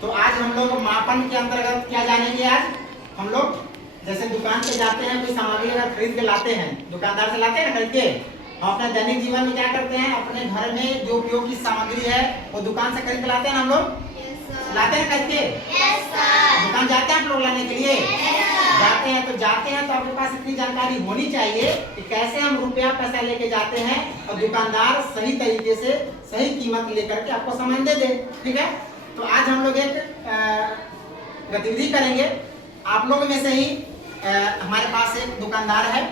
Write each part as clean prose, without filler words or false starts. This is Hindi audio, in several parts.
तो आज हम लोग मापन के अंतर्गत क्या जानेंगे। आज हम लोग जैसे दुकान पे जाते हैं, कोई सामग्री अगर खरीद के लाते हैं, दुकानदार से लाते हैं ना खरीद के, हम अपने दैनिक जीवन में क्या करते हैं, अपने घर में जो उपयोग की सामग्री है वो दुकान से खरीद के लाते हैं ना हम लोग। लाते हैं खरीद के। दुकान जाते हैं आप लोग लाने के लिए। जाते हैं तो आपके पास इतनी जानकारी होनी चाहिए कि कैसे हम रुपया पैसा लेके जाते हैं और दुकानदार सही तरीके से सही कीमत लेकर के आपको सामान दे दे। ठीक है, तो आज हम लोग एक गतिविधि करेंगे। आप लोगों में से ही हमारे पास एक दुकानदार है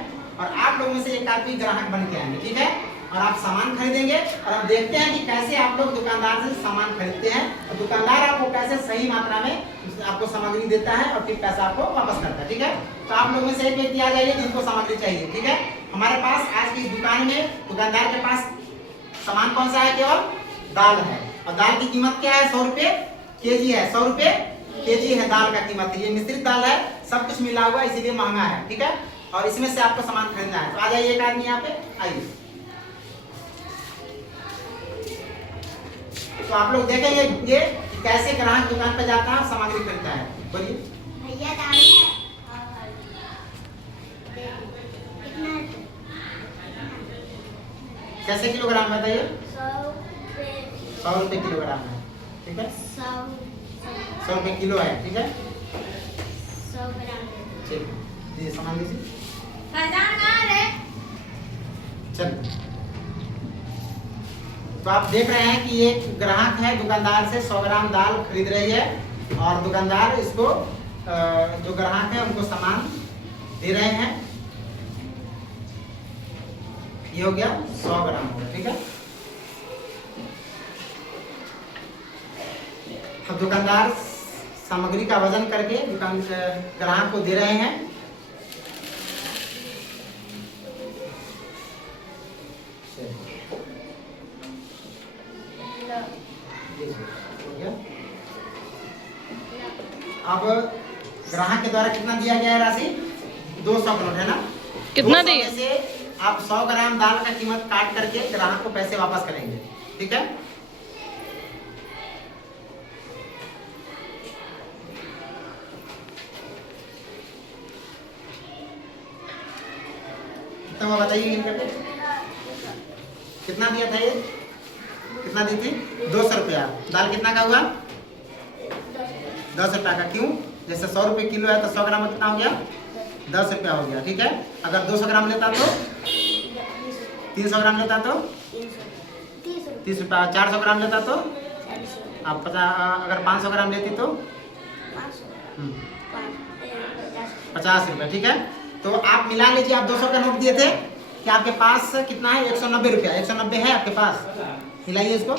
और आप लोगों में से एक आदमी ग्राहक बन के आएंगे। ठीक है, और आप सामान खरीदेंगे और हम देखते हैं कि कैसे आप लोग दुकानदार से सामान खरीदते हैं और दुकानदार आपको कैसे सही मात्रा में आपको सामग्री देता है और फिर पैसा आपको वापस करता है। ठीक है, तो आप लोगों में से एक व्यक्ति आ जाइए जिनको सामग्री चाहिए। ठीक है, हमारे पास आज की दुकान में दुकानदार के पास सामान कौन सा है, केवल दाल है। और दाल की कीमत क्या है, 100 रुपये केजी है। 100 रुपये केजी है दाल का कीमत। ये मिश्रित दाल है, सब कुछ मिला हुआ इसीलिए महंगा है। ठीक है, और इसमें से आपको सामान खरीदना है। तो आ जाइए एक आदमी यहाँ पे आइए। तो आप लोग देखेंगे ये कि कैसे ग्राहक दुकान पे जाता है सामग्री खरीदता है। बोलिए भैया दाल है और कितना कैसे किलोग्राम बताइए। 100 रुपये किलोग्राम है। ठीक है, 100 रुपये किलो है। ठीक है, 100 ग्राम। ठीक है, सामान दीजिए। चलिए, तो आप देख रहे हैं कि एक ग्राहक है, दुकानदार से 100 ग्राम दाल खरीद रही है और दुकानदार इसको जो ग्राहक है उनको सामान दे रहे हैं। ये हो गया 100 ग्राम हो गया। ठीक है, अब दुकानदार सामग्री का वजन करके दुकान ग्राहक को दे रहे हैं। अब ग्राहक के द्वारा कितना दिया गया है राशि, 200 का नोट है ना। कितना दिए से आप 100 ग्राम दाल का कीमत काट करके ग्राहक को पैसे वापस करेंगे। ठीक है, कितना बताइए कितना दिया था, ये कितना दी थी, 200 रुपया। दाल कितना का हुआ, 10 रुपया का। क्यों, जैसे 100 रुपये किलो है तो 100 ग्राम में कितना हो गया, 10 रुपया हो गया। ठीक है, अगर 200 ग्राम लेता तो 300 ग्राम लेता तो 30 रुपया। 400 ग्राम लेता तो आप 50। अगर 500 ग्राम लेती तो 50 रुपये। ठीक है, तो आप मिला लीजिए। आप 200 का नोट दिए थे कि आपके पास कितना है, 190 रुपया। 190 है आपके पास, मिलाइए इसको।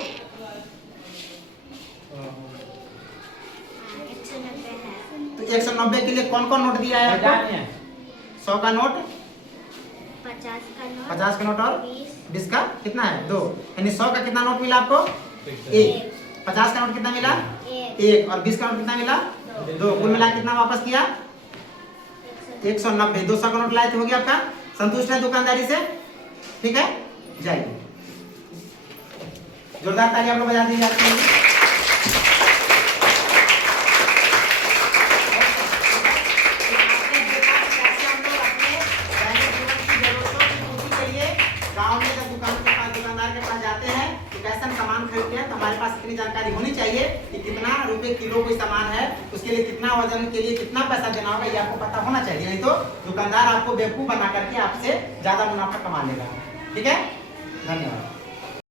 190 के लिए कौन कौन नोट दिया है आपको, 100 का नोट, 50 का नोट और 20 का कितना है, 2। यानी 100 का कितना नोट मिला आपको, 1। 50 का नोट कितना मिला, 1। और 20 का नोट कितना मिला, 2। कुल मिला कितना वापस किया, 190। 200 का नोट लाए तो हो गया आपका। संतुष्ट है दुकानदारी से। ठीक है, जाइए, जोरदार ताली आप लोग बजा दी जाती है। सामान खरीदते हैं तो हमारे पास इतनी जानकारी होनी चाहिए कि कितना रुपए किलो कोई सामान है, उसके लिए कितना वजन के लिए कितना पैसा देना होगा, ये आपको पता होना चाहिए। नहीं तो दुकानदार आपको बेवकूफ बना करके आपसे ज्यादा मुनाफा कमा लेगा। ठीक है, धन्यवाद।